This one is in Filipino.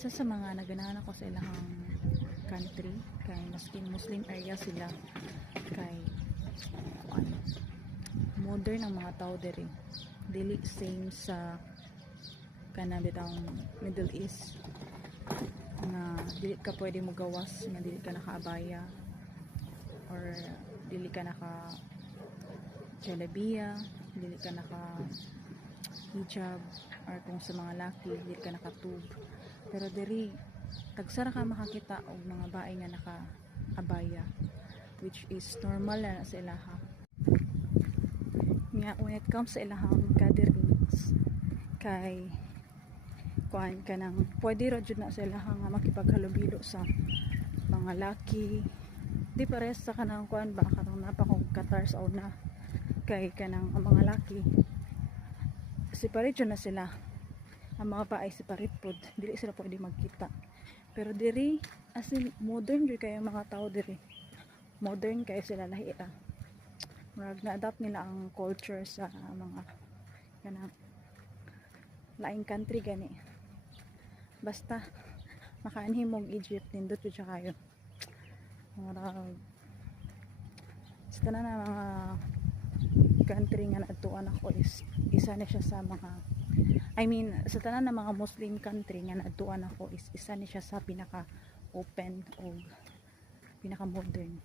Sa mga naganahan ako sa ilang country kay maskin Muslim area sila kay ano, modern ang mga tao diri, dili same sa kanang bitang Middle East nga dili ka pwede mo gawas nga dili ka nakaabaya or dili ka naka jalabiya, dili ka naka hijab, or kung sa mga laki dili ka nakatub. Pero diri tagsara ka makakita og mga bae nga naka abaya, which is normal na sa ilaha. Nga when it comes sa ilahang gatherings kay kuan ka nang pwede ra jud na sa ilahang makipaghalubilo sa mga laki, di pares sa kanang kuan ba katong napakong katar sa una kay kanang ang mga laki separate na sila, ang mga bae separate pod, dili sila pwede magkita. Pero diri as in modern jud kay ang mga tao diri, modern kay sila lahi ra, murag na-adapt nila ang culture sa mga kanang laing country gani. Basta makaanhim mong Egypt nindot jud siya kayo, murag sa tanan na mga country nga naadtuan ako is isa na siya sa mga sa tanan na mga Muslim country nga naadtuan ako is isa ni siya sa pinaka open o pinaka modern.